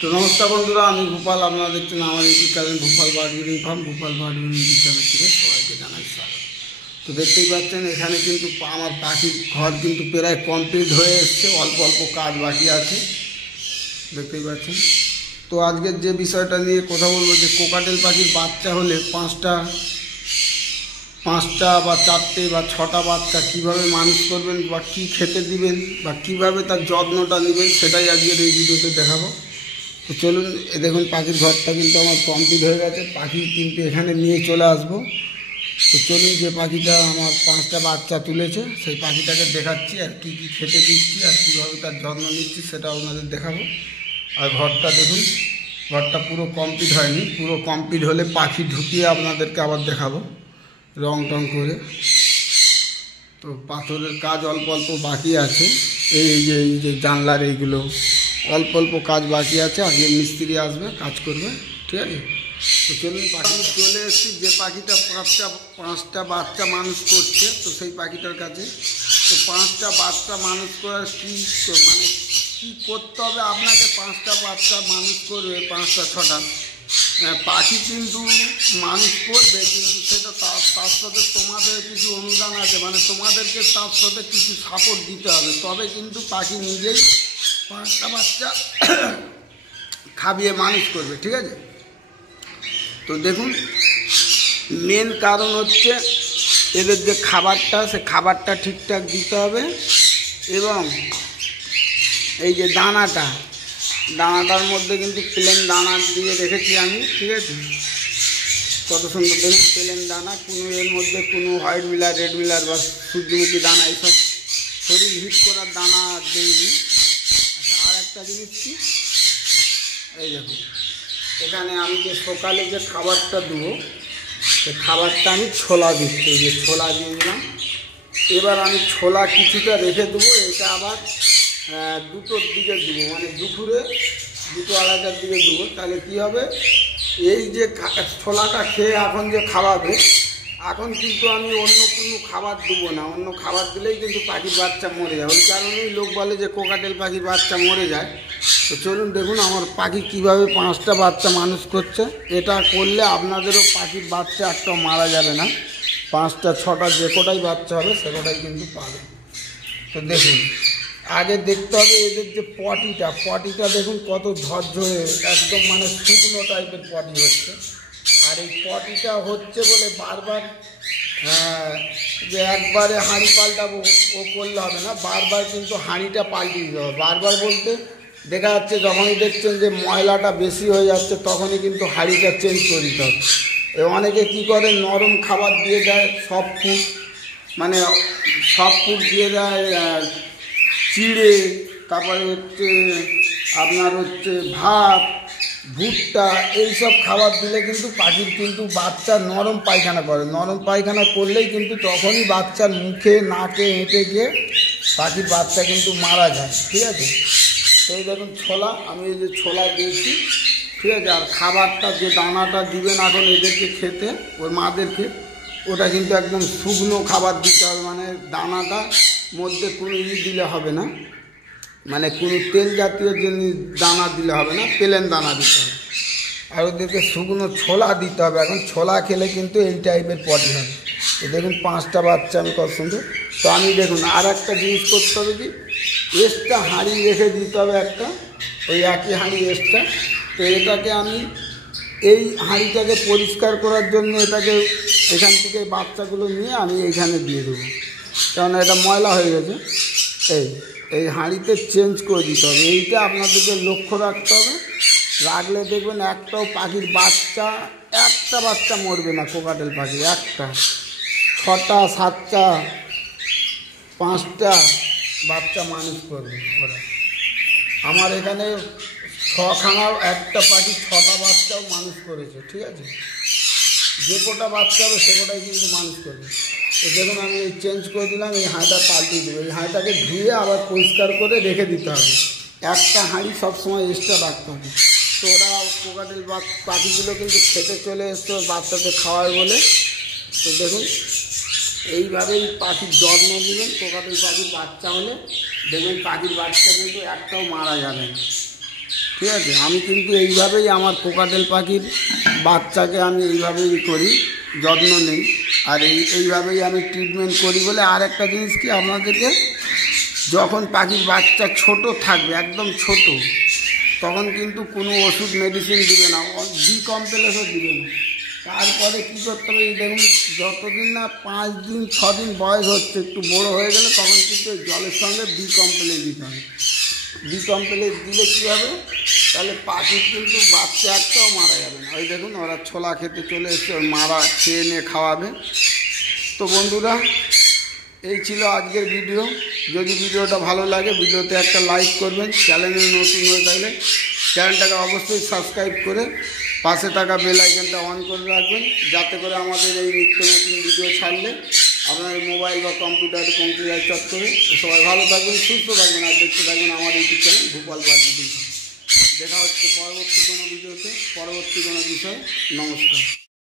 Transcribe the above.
তো নমস্কার বন্ধুরা, আমি ভূপাল। আপনারা দেখছেন আমার YouTube channel Bhopal bird breeding farm. Bhopal bird breeding YouTube channel থেকে সবাইকে জানাই স্বাগত। তো দেখতেই পাচ্ছেন এখানে কিন্তু আমার পাখির ঘর কিন্তু প্রায় কমপ্লিট হয়ে এসছে, অল্প অল্প কাজ বাকি আছে, দেখতেই পাচ্ছেন। তো আজকের যে বিষয়টা নিয়ে কথা বলবো, যে কোকাটেল পাখির বাচ্চা হলে পাঁচটা বা চারটে বা ছটা বাচ্চা কীভাবে মানুষ করবেন বা কী খেতে দিবেন বা কীভাবে তার যত্নটা নেবেন, সেটাই আজকের এই ভিডিওতে দেখাবো। তো চলুন, দেখুন পাখির ঘরটা কিন্তু আমার কমপ্লিট হয়ে গেছে। পাখি কিন্তু এখানে নিয়ে চলে আসবো। তো চলুন, যে পাখিটা আমার 5টা বাচ্চা তুলেছে সেই পাখিটাকে দেখাচ্ছি, আর কী কী খেতে দিচ্ছি আর কীভাবে তার যত্ন নিচ্ছি সেটা আপনাদের দেখাবো। আর ঘরটা দেখুন, ঘরটা পুরো কমপ্লিট হয়নি, পুরো কমপ্লিট হলে পাখি ঢুকিয়ে আপনাদেরকে আবার দেখাবো রং টং করে। তো পাথরের কাজ অল্প অল্প বাকি আছে, এই যে জানলার এইগুলো অল্প অল্প কাজ বাকি আছে। আজকে মিস্ত্রি আসবে, কাজ করবে, ঠিক আছে। তো চলুন, পাখি চলে এসেছি যে পাখিটা পাঁচটা বাচ্চা মানুষ করছে, তো সেই পাখিটার কাছে। তো 5টা বাচ্চা মানুষ করার মানে কী করতে হবে আপনাকে? 5টা বাচ্চা মানুষ করবে, 5টা 6টা পাখি কিন্তু মানুষ করবে, কিন্তু সেটা তার সাথে তোমাদের কিছু অনুদান আছে, মানে তোমাদেরকে তার সাথে কিছু সাপোর্ট দিতে হবে, তবে কিন্তু পাখি নিজেই 5টা বাচ্চা খাবিয়ে মানুষ করবে, ঠিক আছে। তো দেখুন, মেন কারণ হচ্ছে এদের যে খাবারটা, সে খাবারটা ঠিকঠাক দিতে হবে, এবং এই যে দানাটার মধ্যে কিন্তু প্লেন দানা দিয়ে রেখেছি আমি, ঠিক আছে। কত সুন্দর দেখুন, প্লেন দানা, কোনো এর মধ্যে কোনো হোয়াইট মিলার, রেড মিলার বা সূর্যমুখী দানা এইসব শরীর হিট করার দানা দেইনি। আচ্ছা, আর একটা জিনিস কি, এই দেখুন এখানে আমি যে সকালে যে খাবারটা দেবো, সে খাবারটা আমি ছোলা দিচ্ছি, এই যে ছোলা দিয়ে দিলাম। এবার আমি ছোলা কিছুটা রেখে দেবো, এটা আবার 2টোর দিকে দেবো, মানে দুপুরে 2টো 2:30টার দিকে দেবো। তাহলে কী হবে, এই যে ছোলাটা খেয়ে এখন যে খাওয়াবে, এখন কিন্তু আমি অন্য কোনো খাবার দেবো না। অন্য খাবার দিলেই কিন্তু পাখির বাচ্চা মরে যায়। ওই কারণেই লোক বলে যে কোকাটেল পাখির বাচ্চা মরে যায়। তো চলুন দেখুন আমার পাখি কীভাবে 5টা বাচ্চা মানুষ করছে। এটা করলে আপনাদেরও পাখির বাচ্চা একটাও মারা যাবে না। 5টা 6টা যে কটাই বাচ্চা হবে সে কটাই কিন্তু পাবে। তো দেখুন, আগে দেখতে হবে এদের যে পটিটা দেখুন কত ঝরঝরে, একদম মানে শুকনো টাইপের পটি হচ্ছে। আর এই পটিটা হচ্ছে বলে বারবার যে একবারে হাঁড়ি পাল্টাবো ও করলে হবে না, বারবার কিন্তু হাঁড়িটা পাল্টে দিতে হবে। বারবার বলতে দেখা যাচ্ছে যখনই দেখছেন যে ময়লাটা বেশি হয়ে যাচ্ছে, তখনই কিন্তু হাঁড়িটা চেঞ্জ করে দিতে হবে। অনেকে কী করে, নরম খাবার দিয়ে দেয়, সফট ফুড দিয়ে দেয়, চিড়ে, তারপরে হচ্ছে আপনার হচ্ছে ভাত, ভুট্টা, এইসব খাবার দিলে কিন্তু পাখির কিন্তু বাচ্চা নরম পায়খানা করে। নরম পায়খানা করলেই কিন্তু তখনই বাচ্চার মুখে নাকে হেঁটে গিয়ে পাখির বাচ্চা কিন্তু মারা যায়, ঠিক আছে। তো এই দেখুন ছোলা, আমি এই যে ছোলা দিয়েছি, ঠিক আছে। আর খাবারটা যে দানাটা দিবেন এখন এদেরকে খেতে, ওই মাদেরকে, ওটা কিন্তু একদম শুকনো খাবার দিতে হবে, মানে দানাটা মধ্যে কোনো দিলে হবে না, মানে কোনো তেল জাতীয় জিনিস দানা দিলে হবে না, প্লেন দানা দিতে হবে। আর ওদেরকে শুকনো ছোলা দিতে হবে। এখন ছোলা খেলে কিন্তু এই টাইপের পটি হবে। তো দেখুন 5টা বাচ্চা আমি কত সুন্দর। তো আমি দেখুন আর একটা জিনিস করতে হবে, কি এক্সট্রা হাঁড়ি রেখে দিতে হবে একটা, ওই একই হাঁড়ি এক্সট্রা। তো এটাকে আমি এই হাঁড়িটাকে পরিষ্কার করার জন্য এটাকে এখান থেকে বাচ্চাগুলো নিয়ে আমি এইখানে দিয়ে দেবো, কারণ এটা ময়লা হয়ে গেছে। এই হাঁড়িতে চেঞ্জ করে দিতে হবে। এইটা আপনাদেরকে লক্ষ্য রাখতে হবে, রাখলে দেখবেন একটাও পাখির বাচ্চা, একটা বাচ্চা মরবে না। কোকাটেল পাখি একটা 6টা 7টা 5টা বাচ্চা মানুষ করবে ওরা। আমার এখানে 6খানাও একটা পাখি 6টা বাচ্চাও মানুষ করেছে, ঠিক আছে। যে কটা বাচ্চা হবে সে কটাই কিন্তু মানুষ করবে। তো দেখুন আমি এই চেঞ্জ করে দিলাম, এই হাঁড়িটা পাল্টিয়ে দেবো। এই হাঁড়িটাকে ধুয়ে আবার পরিষ্কার করে রেখে দিতে হবে। একটা হাঁড়ি সবসময় এক্সট্রা রাখতে হবে। তো ওরা কোকাটেল পাখিগুলো কিন্তু খেতে চলে এসছে বাচ্চাদের খাওয়ায় বলে। তো দেখুন এইভাবেই পাখির যত্ন নেবেন। কোকাটেল পাখির বাচ্চা হলে দেখবেন পাখির বাচ্চা কিন্তু একটাও মারা যাবে না। ঠিক আছে। আমি কিন্তু এইভাবেই আমার কোকাটেল পাখির বাচ্চাকে আমি এইভাবেই করি, যত্ন নেই। আর এইভাবেই আমি ট্রিটমেন্ট করি বলে আর একটা জিনিস কি আপনাদেরকে, যখন পাখির বাচ্চা ছোট থাকবে, একদম ছোট, তখন কিন্তু কোনো ওষুধ মেডিসিন দিবে না, বি কমপ্লেক্সও দিবে না। তারপরে কী করতে হবে, দেখুন যতদিন না 5 দিন 6 দিন বয়স হচ্ছে, একটু বড় হয়ে গেলে তখন কিন্তু জলের সঙ্গে বি কমপ্লেক্স দিতে হবে। বি কমপ্লেক্স দিলে কী হবে, তাহলে পাখির কিন্তু বাচ্চা একটাও মারা যাবে না। ওই দেখুন ওরা ছোলা খেতে চলে এসছে, ওর মারা খেয়ে নিয়ে খাওয়াবে। তো বন্ধুরা, এই ছিল আজকের ভিডিও। যদি ভিডিওটা ভালো লাগে ভিডিওতে একটা লাইক করবেন, চ্যানেলে নতুন হয়ে থাকলে চ্যানেলটাকে অবশ্যই সাবস্ক্রাইব করে পাশে থাকা বেল আইকনটা অন করে রাখবেন, যাতে করে আমাদের এই নিত্য নতুন ভিডিও ছাড়লে আপনার মোবাইল বা কম্পিউটারে কম্পিউটার চট করে। সবাই ভালো থাকবেন, সুস্থ থাকবেন, আর দেখতে থাকবেন আমার YouTube channel Bhupal Bag video. দেখা হচ্ছে পরবর্তী কোনো ভিডিওতে, পরবর্তী কোনো বিষয়। নমস্কার।